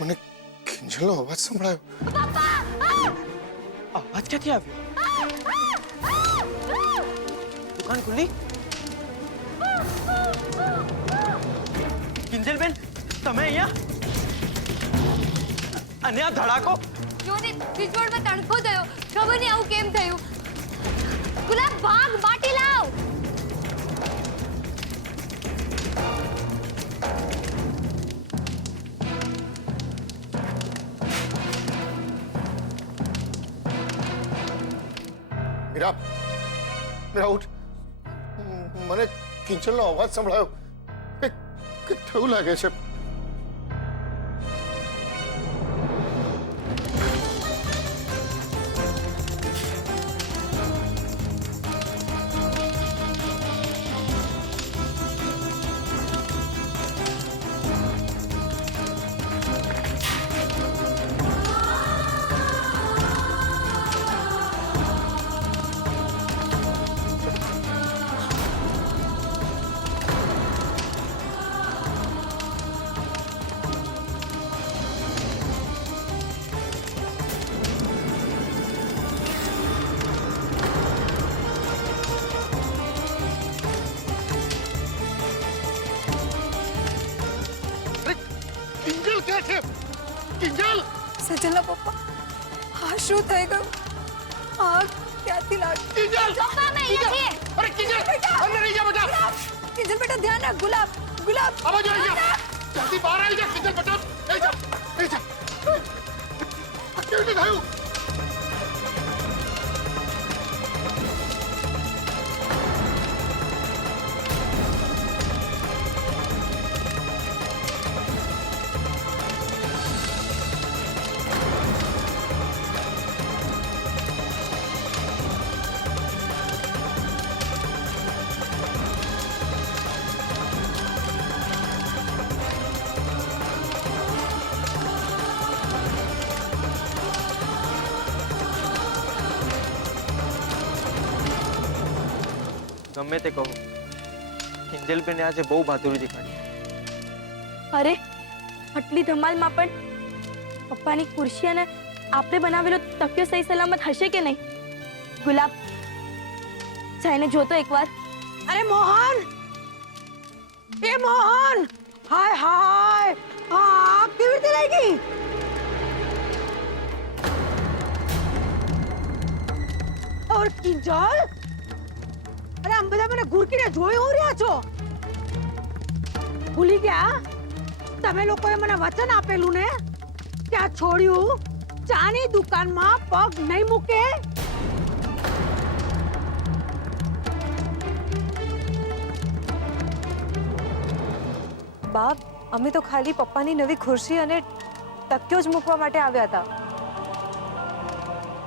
મને કિંજલનો અવાજ સંભળાયો. અવાજ ક્યાંથી આવ્યો? દુકાન ખુલ્લી? કિંજલબેન, તમે અહીંયા? અને આ ધડાકો? જોને સ્વિચબોર્ડમાં તણખો થયો. ખબર નહીં આવું કેમ થયું. ગુલાબ ભાગ, બાટી લાવ. મીરા, મીરા ઉઠ. મને કિંજલનો અવાજ સંભળાયો. કંઈક થયું લાગે છે. કિંજલ ક્યાં છે? કિંજલ! સજલા પપ્પા, આ શું થઈ ગયું? આગ ક્યાંથી લાગી? કિંજલ! પપ્પા, મેં અહીંયા છીએ. અરે કિંજલ, અંદર રહી જા બેટા. કિંજલ બેટા ધ્યાન રાખ. ગુલાબ, ગુલાબ. આવા જો રહી જા. જલ્દી બહાર આવી જા કિંજલ બેટા. રહી જા, રહી જા. આ કેવી રીતે થયું? ગમે તે કહો, કિંજલબેને આજે બહુ બહાદુરી દેખાડી. અરે, આટલી ધમાલમાં પણ પપ્પાની ખુરશી અને આપણે બનાવેલો તકિયો સહી સલામત હશે કે નહીં? ગુલાબ, જઈને જોતો એકવાર. અરે મોહન, એ મોહન, હાય હાય, આ કેવી રીતે લાગી? ઓર કિંજલ, અરે આમ બધા મને ઘુરકીને જોઈ હું રહ્યા છો? ભૂલી ગયા તમે લોકોએ મને વચન આપેલું ને કે આ છોડ્યું ચાની દુકાનમાં પગ નહીં મૂકે? બાપ, અમે તો ખાલી પપ્પાની નવી ખુરશી અને તકિયો જ મૂકવા માટે આવ્યા હતા.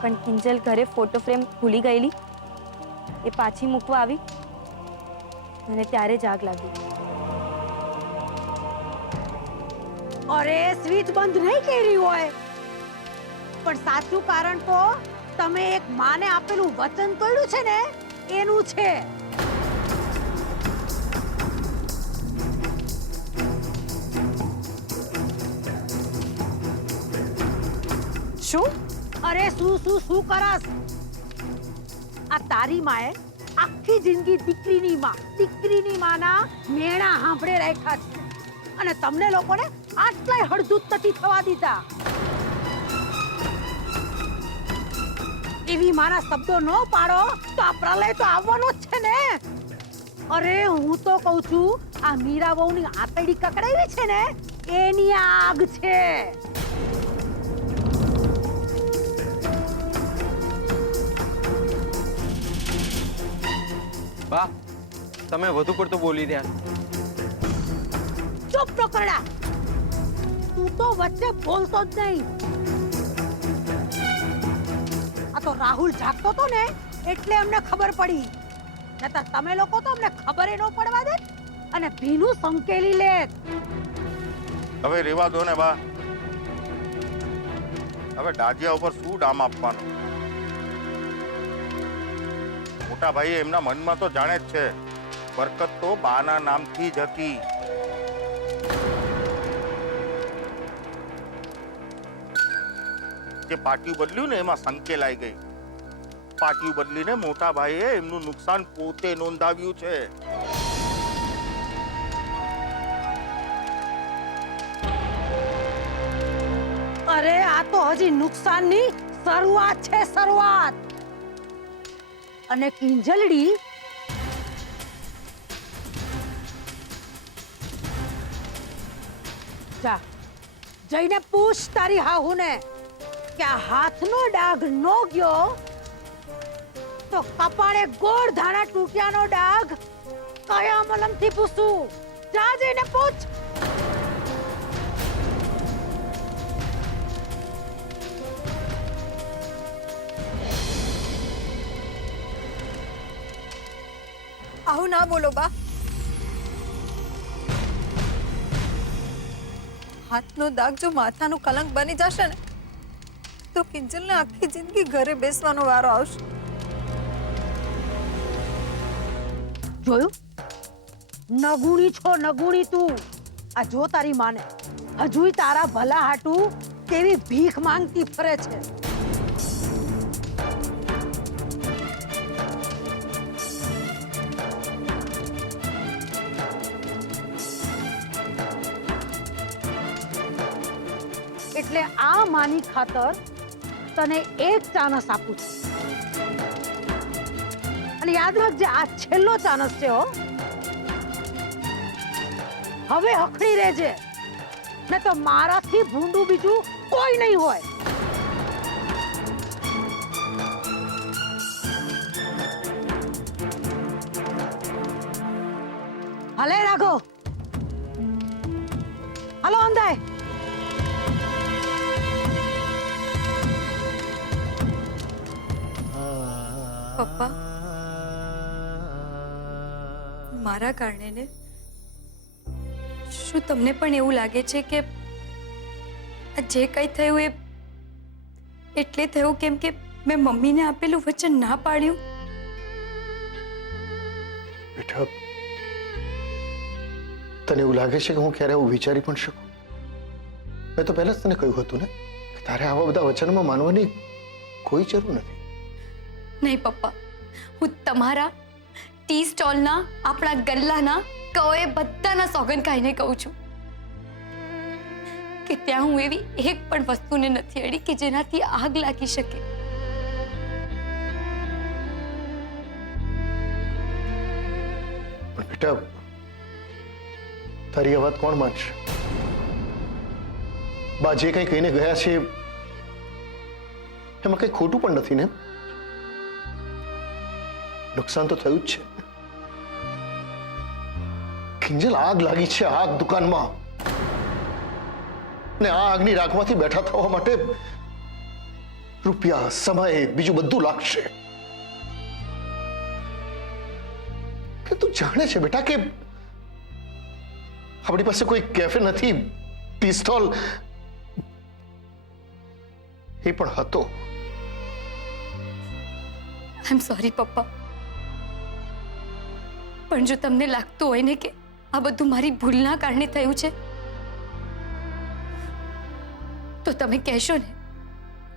પણ કિંજલ ઘરે ફોટો ફ્રેમ ભૂલી ગયેલી. એ પાછી મૂકવા આવી અને ત્યારે જ આગ લાગી. અરે સ્વિચ બંધ નહીં કરી હોય, પણ સાચું કારણ તો તમે એક માને આપેલું વચન તોડ્યું છે ને એનું છે. શું? અરે શું કરસ? આ તારી માએ આખી જિંદગી દીકરીની માના મેણા સાંભળે રાખ્યા છે અને તમને લોકોને આટલાય હળધૂત નથી થવા દીધા. એવી મારા શબ્દો ન પાડો તો આ પ્રલય તો આવવાનો જ છે ને. અરે હું તો કહું છું, આ મીરા વહુની આતડી કકડાવી છે ને એની આગ છે. બા, તમે વધુ પડતું બોલી રહ્યા. ચૂપ પકડા, તું તો વચ્ચે બોલતો જ નહીં. આ તો રાહુલ જાગતો તો ને એટલે અમને ખબર પડી, નતર તમે લોકો તો અમને ખબર ન પડવા દે અને ભીનું સંકેલી લેત. હવે રેવા દો ને બા. હવે ડાજિયા ઉપર શું ડામ આપવાનો? મોટા ભાઈ એમના મનમાં તો જાણે જ છે, બરકત તો બાના નામથી જ હતી. જે પાટિયું બદલ્યું ને એમાં સંકેલાઈ ગઈ. પાટિયું બદલીને મોટા ભાઈએ એમનું નુકસાન પોતે નોંધાવ્યું છે. અરે આ તો હજી નુકસાનની શરૂઆત છે, શરૂઆત. અને કિંજલડી જા જઈને પૂછ તારી હાહુને કે આ હાથનો ડાઘ નો ગયો તો કપાળે ગોળ ધાણા તૂટ્યાનો ડાઘ કયા મલમથી પૂછું. જા જઈને પૂછ. આવું ના બોલો બા. હાથનો દાગ જો માથાનું કલંક બની જશે ને તો કિંજલને આખી જિંદગી ઘરે બેસવાનો વારો આવશે. જોયું? નગુણી છો, નગુણી તું. આ જો તારી માને હજુય તારા ભલા હાટું કેવી ભીખ માંગતી ફરે છે. એટલે આ માની ખાતર તને એક ચાનસ આપું છું. અને યાદ રાખજે આ છેલ્લો ચાનસ છે હો. હવે હખડી રહેજે ને તો મારાથી ભૂંડું બીજું કોઈ નહીં હોય. હલે રાઘો, હલો અંધાય. પપ્પા, મારા કારણે ને શું તમને પણ એવું લાગે છે કે આ જે કંઈ થયું એ એટલે થયું કેમ કે મેં મમ્મીને આપેલું વચન ના પાડ્યું? બેટા, તને એવું લાગે છે કે હું ક્યારે એવું વિચારી પણ શકું? મેં તો પહેલા જ તને કહ્યું હતું ને કે તારે આવા બધા વચનમાં માનવાની કોઈ જરૂર નથી. નહીં પપ્પા, હું તમારા ટી સ્ટોલના, આપણા ગલ્લાના, કઓએ બધાના સોગન ખાઈને કહું છું કે ત્યાં હું એવી એક પણ વસ્તુને નથી અડી કે જેનાથી આગ લાગી શકે. પણ બેટા, તારી આ વાત કોણ માનશે? બા જે કંઈ કહીને ગયા છે એમાં કંઈ ખોટું પણ નથી ને? નુકસાન તો થયું જ છે. કિંજલ, આગ લાગી છે, આગ દુકાનમાં. ને આ આગની રાખમાંથી બેઠા થવા માટે રૂપિયા, સમય, બીજું બધું લાગશે. કે તું જાણે છે બેટા કે આપણી પાસે કોઈ કેફે નથી, ટી સ્ટોલ એ પણ હતો. આઈ એમ સોરી પપ્પા, પણ જો તમને લાગતું હોય ને કે આ બધું મારી ભૂલના કારણે થયું છે તો તમે કહેશો ને,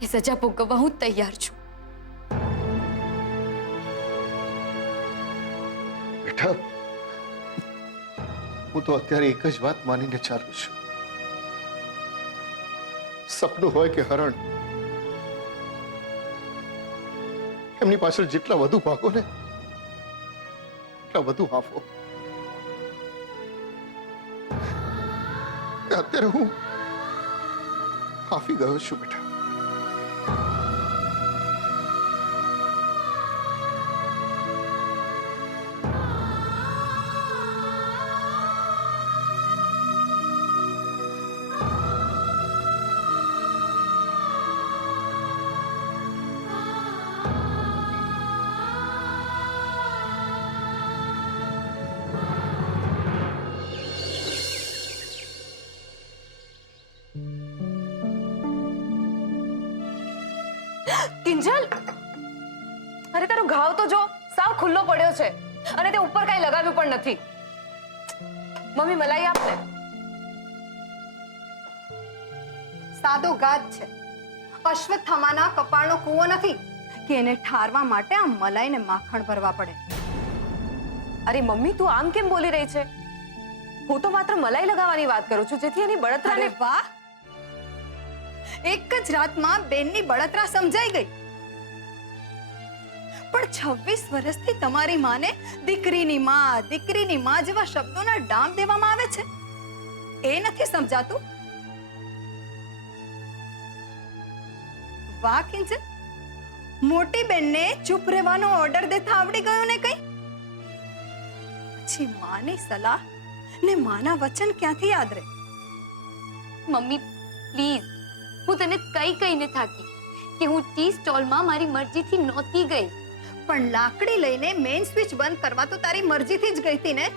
એ સજા ભોગવવા હું તૈયાર છું. બેટા, હું તો અત્યારે એક જ વાત માનીને ચાલું છું. સપનું હોય કે હરણ, એમની પાછળ જેટલા વધુ ભાગો ને એટલા વધુ હાફો. અત્યારે હું હાફી ગયો છું બેટા. કિંજલ, અરે તારો ઘાવ તો જો સાવ ખુલ્લો પડ્યો છે અને તે ઉપર કઈ લગાવ્યું પણ નથી. મમ્મી મલાઈ આપને. સાદો ગાત છે અશ્વત્થામાના કપાળનો કૂવો નથી કે એને ઠારવા માટે આ મલાઈ ને માખણ ભરવા પડે. અરે મમ્મી, તું આમ કેમ બોલી રહી છે? હું તો માત્ર મલાઈ લગાવવાની વાત કરું છું, જેથી એની બળતરાને... અરે વાહ, એક જ રાતમાં બેનની બળતરા સમજાઈ ગઈ. પણ 26 વર્ષથી તમારી માને દીકરીની માં જેવા શબ્દોના ડામ દેવામાં આવે છે, એ નથી સમજાતું? વાહ કિંજલ, મોટી બેનને ચૂપ રહેવાનો ઓર્ડર દેતા આવડી ગયો ને કઈ? પછી માની સલાહ ને માના વચન ક્યાંથી યાદ રહે? મમ્મી પ્લીઝ, હું તને કહીને થાકી કે હું ટી સ્ટોલમાં મારી મરજીથી નહોતી ગઈ. પણ લાકડી લઈને મેઇન સ્વિચ બંધ કરવા તો તારી મરજીથી જ ગઈ હતી ને?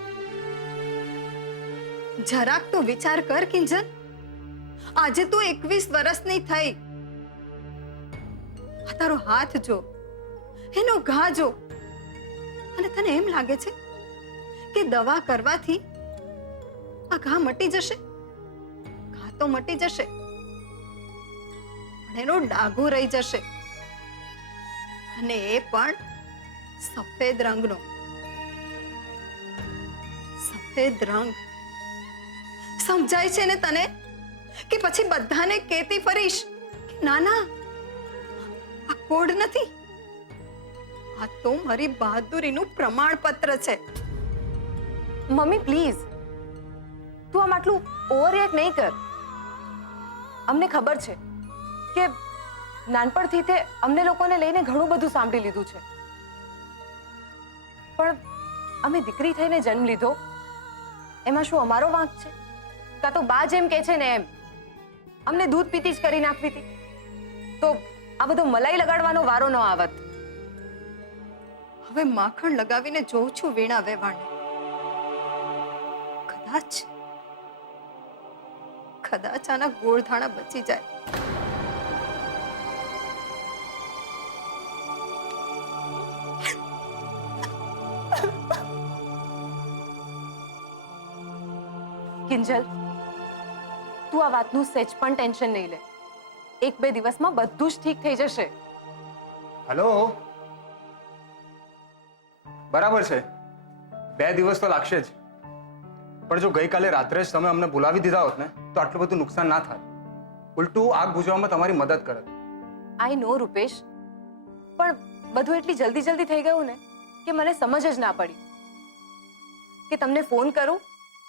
જરાક તો વિચાર કર કિંજલ, આજે તું 21 વર્ષની થઈ. આ તારો હાથ જો, એનો ઘા જો, અને તને એમ લાગે છે કે દવા કરવાથી આ ઘા મટી જશે? ઘા તો મટી જશે, પણ એનો ડાઘો રહી જશે, અને એ પણ સફેદ રંગનો. સફેદ રંગ સમજાય છે ને તને? કે પછી બધાને કહેતી ફરીશ કે ના ના, આ કોડ નથી, આ તો મારી બહાદુરીનું પ્રમાણપત્ર છે. મમ્મી પ્લીઝ, તું આમ આટલું ઓવરરિએક્ટ નહીં કર. અમને ખબર છે કે નાનપણથી તે અમને લોકોને લઈને ઘણું બધું સાંભળી લીધું છે, પણ અમે દીકરી થઈને જન્મ લીધો એમાં શું અમારો વાંક છે? કાં તો બા જેમ કે છે ને એમ અમને દૂધ પીતી જ કરી નાખવી હતી, તો આ બધો મલાઈ લગાડવાનો વારો ન આવત. હવે માખણ લગાવીને જોઉં છું વીણા વેવાણને. કદાચ આના ગોળધાણા બચી જાય. કિંજલ, તું આ વાતનું સહેજ પણ ટેન્શન નહીં લે. 1-2 દિવસમાં બધું જ ઠીક થઈ જશે. હેલો, બરાબર છે, 2 દિવસ તો લાગશે જ. પણ જો ગઈકાલે રાત્રે જ તમે અમને બોલાવી દીધા હોત ને તો આટલું બધું નુકસાન ના થાય. ઉલટું આગ બુઝવામાં તમારી મદદ કરત. આઈ નો રૂપેશ, પણ બધું એટલી જલ્દી થઈ ગયું ને કે મને સમજ જ ના પડી કે તમને ફોન કરું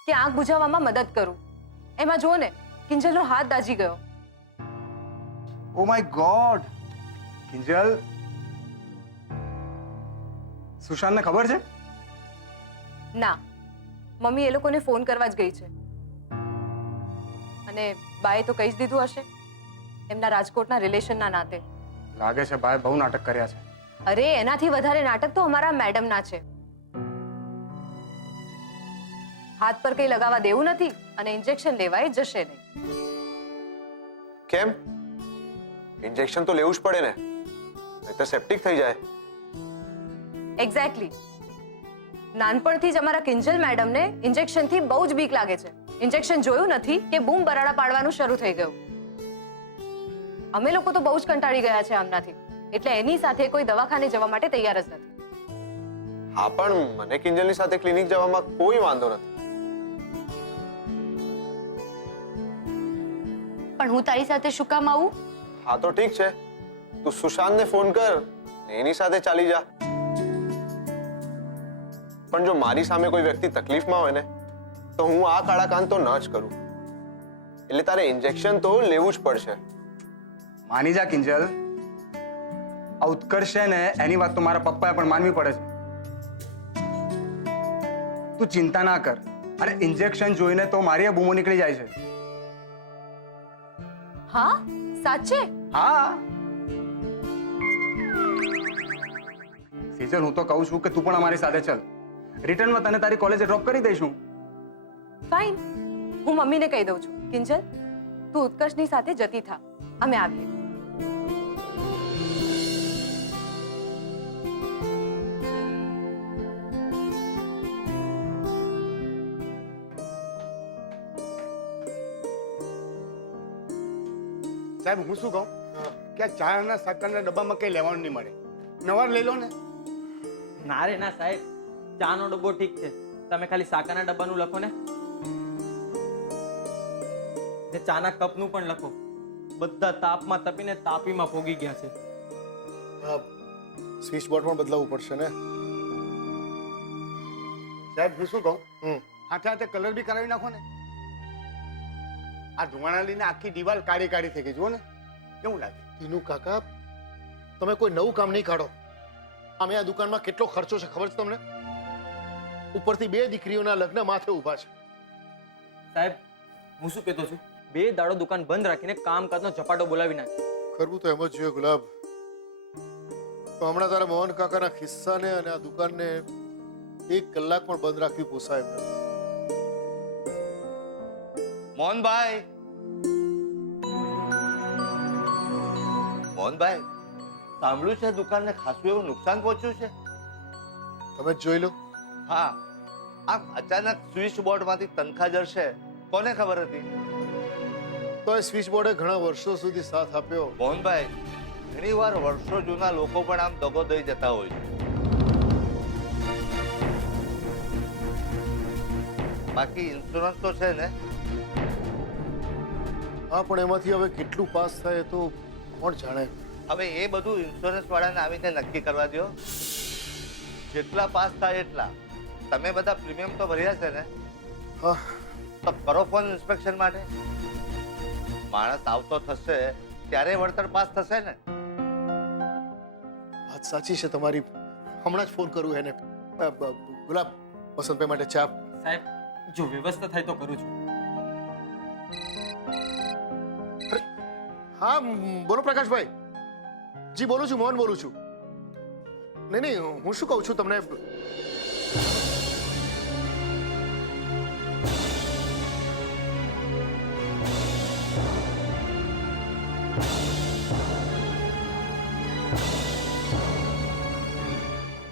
કે આગ બુઝાવવામાં મદદ કરું. એમાં જો ને કિંજલનો હાથ દાજી ગયો. Oh my god! કિંજલ, સુશાંતને ખબર છે? ના, મમ્મી એ લોકોને ફોન કરવા જ ગઈ છે, અને બાએ તો કહી જ દીધું હશે એમના રાજકોટના રિલેશનના નાતે. લાગે છે ભાઈ બહુ નાટક કર્યા છે. અરે એનાથી વધારે નાટક તો અમારા મેડમના છે. હાથ પર કઈ લગાવવા દેવું નથી અને ઇન્જેક્શન લેવાય જશે નહીં. કેમ? ઇન્જેક્શન તો લેવું જ પડે ને, નહીં તો સેપ્ટિક થઈ જાય. એક્ઝેક્ટલી. નાનપણથી જ અમારા કિંજલ મેડમને ઇન્જેક્શનથી બહુ જ બીક લાગે છે. ઇન્જેક્શન જોયું નથી કે બૂમ બરાડા પાડવાનું શરૂ થઈ ગયું. અમે લોકો તો બહુ જ કંટાળી ગયા છે આમનાથી, એટલે એની સાથે કોઈ દવાખાને જવા માટે તૈયાર જ નથી. હા, પણ મને કિંજલની સાથે ક્લિનિક જવામાં કોઈ વાંધો નથી. પણ હું તારી સાથે શું કામ આવું? હા તો ઠીક છે, તું સુશાંતને ફોન કર ને એની સાથે ચાલી જા. પણ જો મારી સામે કોઈ વ્યક્તિ તકલીફમાં હોય ને તો હું આ કાળા કાન તો ન જ કરું. એટલે તારે ઇન્જેક્શન તો લેવું જ પડશે. માની જા કિંજલ, આ ઉત્કર્ષ છે ને એની વાત તો મારા પપ્પાએ પણ માનવી પડે છે. તું ચિંતા ના કર, અને ઇન્જેક્શન જોઈને તો મારી બૂમો નીકળી જાય છે. હા, સાચે? હા સેજલ, હું તો કહું છું કે તું પણ અમારી સાથે ચાલ. રિટર્નમાં તને તારી કોલેજે ડ્રોપ કરી દઈશું. ફાઇન, હું મમ્મીને કહી દઉં છું. કિંજલ, તું ઉત્કર્ષની સાથે જતી થા, અમે આવીએ. સાહેબ, હું શું કહું, કે આ ચા અને સાકરના ડબ્બામાં કઈ લેવાનું નહીં મળે. નવા લઈ લો ને. ના રે ના સાહેબ, ચાનો ડબ્બો ઠીક છે, તમે ખાલી સાકાના ડબ્બાનું લખો ને ચાના કપનું પણ લખો. બધા તાપમાં તપીને તાપીમાં પોગી ગયા છે. સ્વિચ બોર્ડ પણ બદલાવવું પડશે ને. સાહેબ હું શું કહું, હાથે હાથે કલર બી કરાવી નાખો ને. આ ધુમાડા લઈને આખી દિવાલ કાળી કાળી થઈ ગઈ, જુઓ ને કેવું લાગે. ટીનુ કાકા, તમે કોઈ નવું કામ નહીં કાઢો. અમે આ દુકાનમાં કેટલો ખર્ચો છે ખબર છે તમને? ઉપરથી 2 દીકરીઓના લગ્ન માથે ઊભા છે. સાહેબ હું શું કહેતો છું, 2 દાડો દુકાન બંધ રાખીને કામકાજનો ઝપાટો બોલાવી નાખી. કરવું તો એમ જ જોઈએ ગુલાબ. તો હમણાં તારા મોહન કાકાના ખિસ્સાને અને આ દુકાનને 1 કલાક પણ બંધ રાખવી પોસાય એમ નથી. મોહનભાઈ, મોહનભાઈ, સાંભળ્યું છે દુકાનને ખાસું એવું નુકસાન પહોંચ્યું છે? તમે જ જોઈ લો. હા, આમ અચાનક સ્વિચ બોર્ડમાંથી તનખા જશે, કોને ખબર હતી? તો એ સ્વિચ બોર્ડે ઘણા વર્ષો સુધી સાથ આપ્યો. મોહનભાઈ, ઘણીવાર વર્ષો જૂના લોકો પણ આમ દગો દઈ જતા હોય છે. બાકી ઇન્સ્યોરન્સ તો છે ને? હા, પણ એમાંથી હવે કેટલું પાસ થાય એ તો કોણ જાણે. હવે એ બધું ઇન્સ્યોરન્સ વાળાને આવીને નક્કી કરવા દો. જેટલા પાસ થાય એટલા. તમે બધા પ્રીમિયમ તો ભર્યા છે ને? હા. તો કરો ફોન ઇન્સ્પેક્શન માટે. માણસ આવતો થશે ત્યારે વળતર પાસ થશે ને? વાત સાચી છે તમારી. હમણાં જ ફોન કરું એને. ગુલાબ, વસંતભાઈ માટે ચા. સાહેબ જો વ્યવસ્થા થાય તો કરું છું. હા બોલો પ્રકાશભાઈ. જી બોલું છું, મોહન બોલું છું. નહીં, હું શું કહું છું તમને,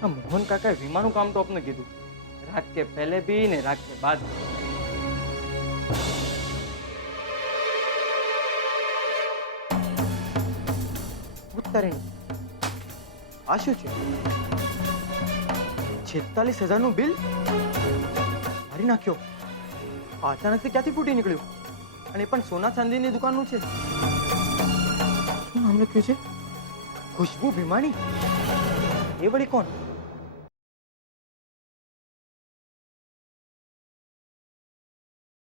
આ મોહન કાકાએ વીમાનું કામ તો આપને કીધું, રાત કે પહેલે ભી ને રાત કે બાદ. આ શું છે? 46,000 નું બિલ મારી નાખ્યો. અચાનક ક્યાંથી ફૂટી નીકળ્યું? અને એ પણ સોના ચાંદીની દુકાનનું છે. શું નામ લખ્યું છે? ખુશ્બુ ભીમાણી. એ વળી કોણ?